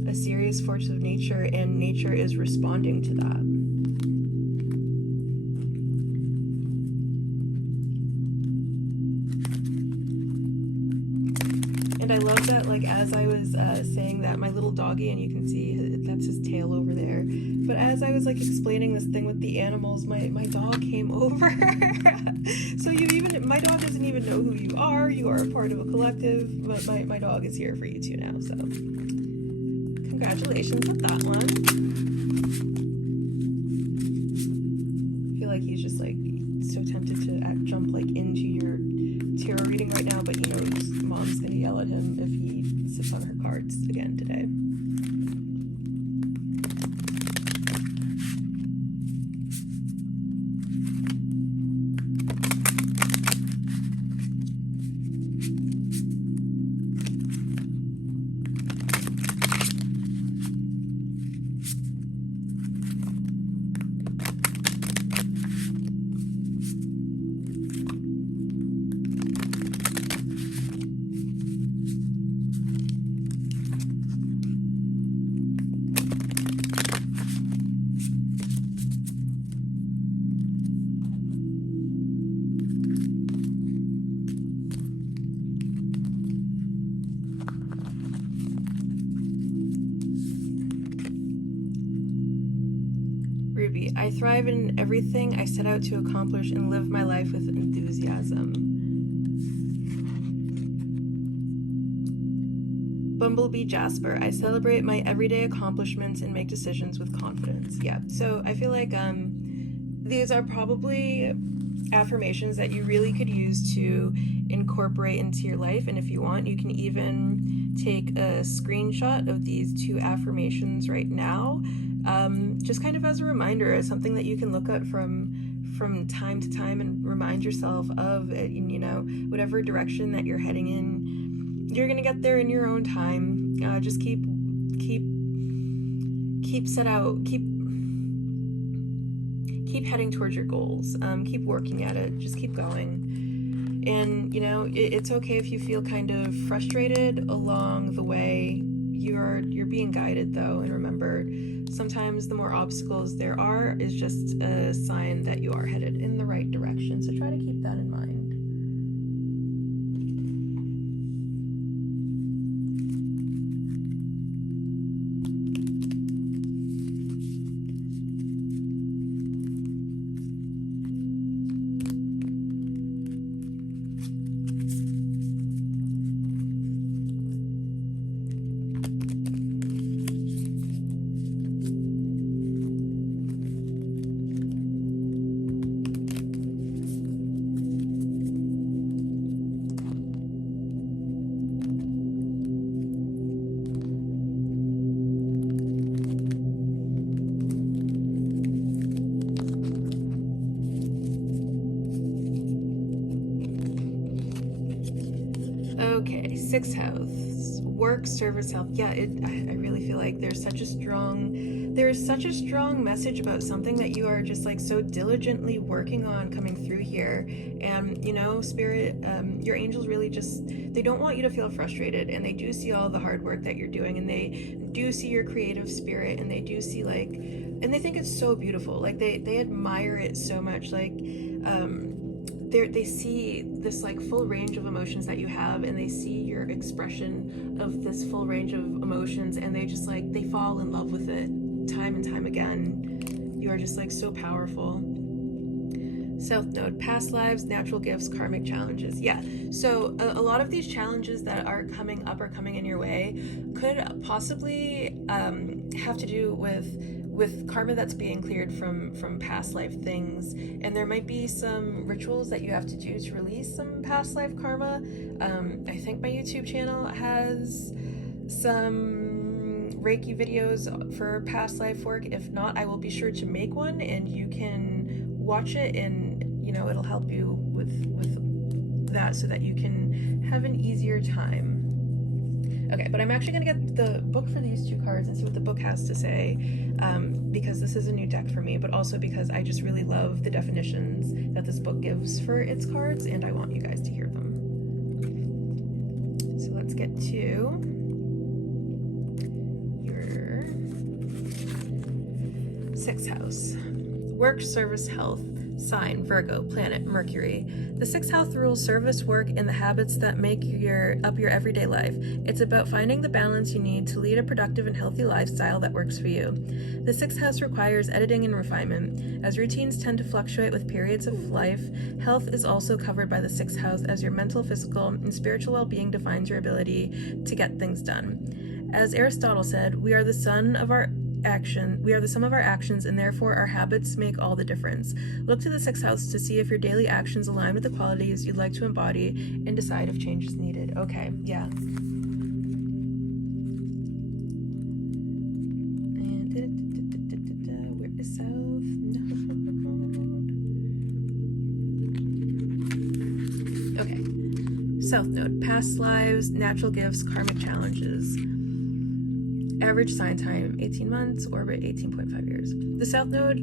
a serious force of nature, and nature is responding to that. And I love that, like, as I was saying that, my little doggy, and you can see that's his tail over there, but as I was like explaining this thing with the animals, my dog came over. So my dog doesn't even know who you are. You are a part of a collective, but my dog is here for you too now, so congratulations with that one. I feel like he's just like so tempted to jump like into your tarot reading right now, but he knows mom's gonna yell at him if he sits on her cards again today. Ruby, I thrive in everything I set out to accomplish and live my life with enthusiasm. be Jasper. I celebrate my everyday accomplishments and make decisions with confidence. Yeah, so I feel like these are probably affirmations that you really could use to incorporate into your life. And if you want, you can even take a screenshot of these 2 affirmations right now, just kind of as a reminder, as something that you can look at from time to time and remind yourself of it. You know, whatever direction that you're heading in, you're gonna get there in your own time. Just keep heading towards your goals. Keep working at it. Just keep going. And you know, it's okay if you feel kind of frustrated along the way. You're being guided though, and remember, sometimes the more obstacles there are is just a sign that you are headed in the right direction. So try to keep that in mind. Okay, 6th house, work, service, health. Yeah, I really feel like there's such a strong message about something that you are just like so diligently working on coming through here. And you know, Spirit, your angels really just, they don't want you to feel frustrated, and they do see all the hard work that you're doing, and they do see your creative spirit, and they do see like, and they think it's so beautiful. Like they admire it so much. Like they see this like full range of emotions that you have, and they see your expression of this full range of emotions, and they just like, they fall in love with it time and time again. You are just like so powerful. South Node, past lives, natural gifts, karmic challenges. Yeah, so a lot of these challenges that are coming up or coming in your way could possibly have to do with karma that's being cleared from past life things. And there might be some rituals that you have to do to release some past life karma. I think my YouTube channel has some Reiki videos for past life work. If not, I will be sure to make one, and you can watch it, and you know, it'll help you with that so that you can have an easier time. Okay, but I'm actually gonna get the book for these 2 cards and see what the book has to say, because this is a new deck for me, but also because I just really love the definitions that this book gives for its cards, and I want you guys to hear them. So let's get to your 6th house. Work, service, health. Sign, Virgo, planet, Mercury. The 6th house rules service, work, and the habits that make up your everyday life. It's about finding the balance you need to lead a productive and healthy lifestyle that works for you. The 6th house requires editing and refinement. As routines tend to fluctuate with periods of life, health is also covered by the 6th house, as your mental, physical, and spiritual well-being defines your ability to get things done. As Aristotle said, we are the sum of our actions, and therefore our habits make all the difference. Look to the 6th house to see if your daily actions align with the qualities you'd like to embody, and decide if change is needed. Okay, yeah. And where is South Node? Okay. South Node, past lives, natural gifts, karmic challenges. Average sign time, 18 months, orbit 18.5 years. The South Node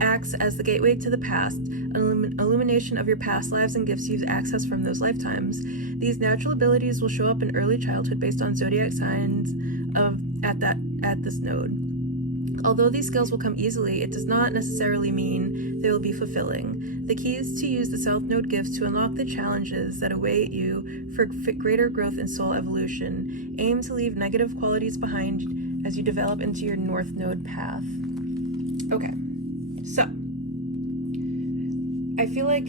acts as the gateway to the past, an illumination of your past lives, and gives you access from those lifetimes. These natural abilities will show up in early childhood based on zodiac signs at this node. Although these skills will come easily, it does not necessarily mean they will be fulfilling. The key is to use the South Node gifts to unlock the challenges that await you for greater growth and soul evolution. Aim to leave negative qualities behind as you develop into your North Node path. Okay, so I feel like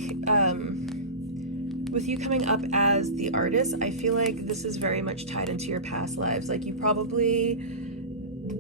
with you coming up as the artist, I feel like this is very much tied into your past lives. Like you probably,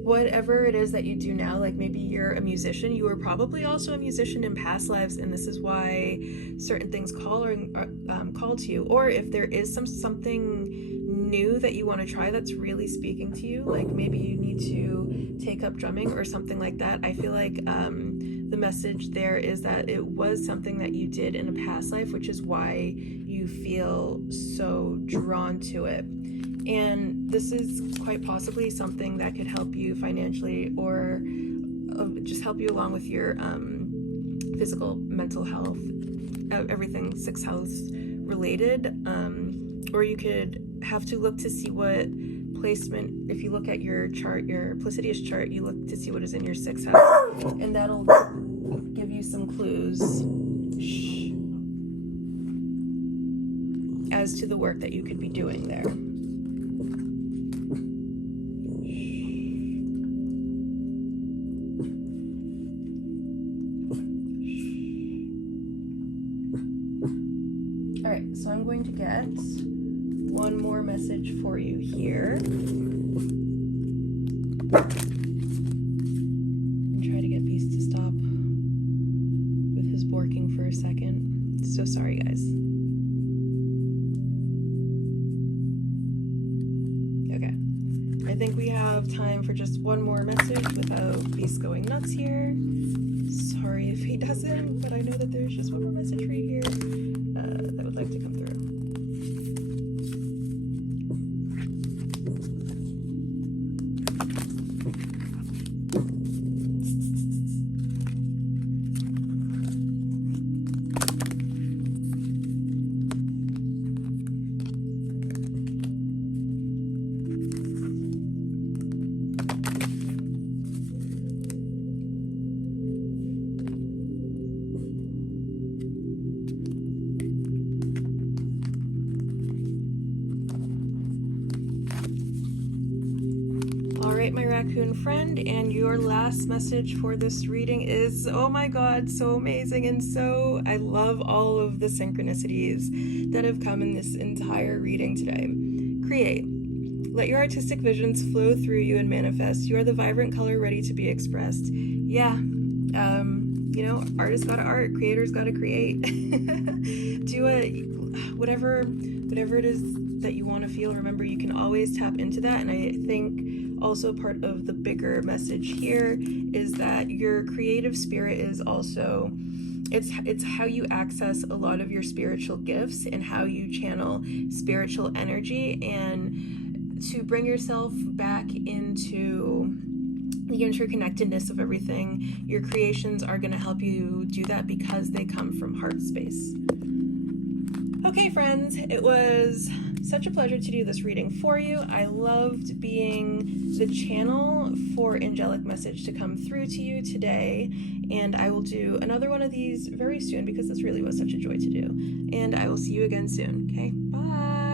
whatever it is that you do now, like maybe you're a musician, you were probably also a musician in past lives, and this is why certain things call to you. Or if there is something new that you want to try that's really speaking to you, like maybe you need to take up drumming or something like that, I feel like the message there is that it was something that you did in a past life, which is why you feel so drawn to it. And this is quite possibly something that could help you financially, or just help you along with your physical, mental health, everything sixth house related. Or you could have to look to see what placement, if you look at your chart, your Placidius chart, you look to see what is in your sixth house, and that'll give you some clues as to the work that you could be doing there. All right, so I'm going to get one more message for you here. And try to get Beast to stop with his barking for a second. So sorry, guys. Okay. I think we have time for just one more message without Beast going nuts here. Sorry if he doesn't, but I know that there's just one more message right here that would like to come through. My raccoon friend, and your last message for this reading is, oh my god, so amazing, and so I love all of the synchronicities that have come in this entire reading today. Create. Let your artistic visions flow through you and manifest. You are the vibrant color ready to be expressed. Yeah, you know, artists gotta art, creators gotta create. Do it, whatever it is that you want to feel. Remember, you can always tap into that, and I think also part of the bigger message here is that your creative spirit is also, it's how you access a lot of your spiritual gifts and how you channel spiritual energy, and to bring yourself back into the interconnectedness of everything. Your creations are going to help you do that because they come from heart space. Okay, friends, it was such a pleasure to do this reading for you. I loved being the channel for angelic message to come through to you today, and I will do another one of these very soon because this really was such a joy to do. And I will see you again soon. Okay, bye.